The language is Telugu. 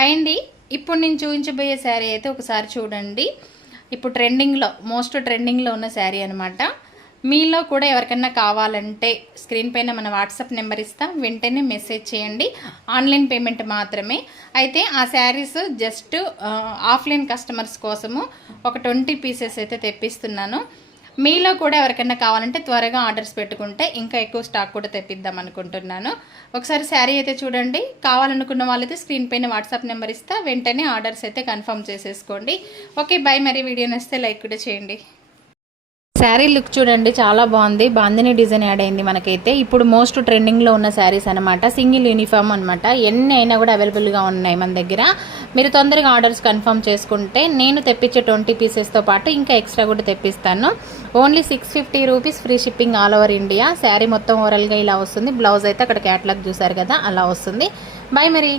హాయ్ అండి. ఇప్పుడు నేను చూపించబోయే శారీ అయితే ఒకసారి చూడండి. ఇప్పుడు మోస్ట్ ట్రెండింగ్లో ఉన్న శారీ అనమాట. మీలో కూడా ఎవరికైనా కావాలంటే స్క్రీన్ పైన మన వాట్సాప్ నెంబర్ ఇస్తాం, వెంటనే మెసేజ్ చేయండి. ఆన్లైన్ పేమెంట్ మాత్రమే. అయితే ఆ శారీస్ జస్ట్ ఆఫ్లైన్ కస్టమర్స్ కోసము ఒక 20 పీసెస్ అయితే తెప్పిస్తున్నాను. మీలో కూడా ఎవరికైనా కావాలంటే త్వరగా ఆర్డర్స్ పెట్టుకుంటే ఇంకా ఎక్కువ స్టాక్ కూడా తెప్పిద్దాం అనుకుంటున్నాను. ఒకసారి శారీ అయితే చూడండి. కావాలనుకున్న వాళ్ళైతే స్క్రీన్ పైన వాట్సాప్ నెంబర్ ఇస్తా, వెంటనే ఆర్డర్స్ అయితే కన్ఫర్మ్ చేసేసుకోండి. Okay, by. మరి వీడియో నచ్చితే లైక్ కూడా చేయండి. శారీ లుక్ చూడండి, చాలా బాగుంది. బాందిని డిజైన్ యాడ్ అయింది మనకైతే. ఇప్పుడు మోస్ట్ ట్రెండింగ్లో ఉన్న శారీస్ అనమాట. సింగిల్ యూనిఫామ్ అనమాట. ఎన్ని అయినా కూడా అవైలబుల్గా ఉన్నాయి మన దగ్గర. మీరు తొందరగా ఆర్డర్స్ కన్ఫర్మ్ చేసుకుంటే నేను తెప్పించే 20 పీసెస్తో పాటు ఇంకా ఎక్స్ట్రా కూడా తెప్పిస్తాను. Only 650 rupees, free shipping all over India. Sari మొత్తం ఓవరాల్గా ఇలా వస్తుంది. బ్లౌజ్ అయితే అక్కడ క్యాటలాగ్ చూసారు కదా, అలా వస్తుంది. బై మరి.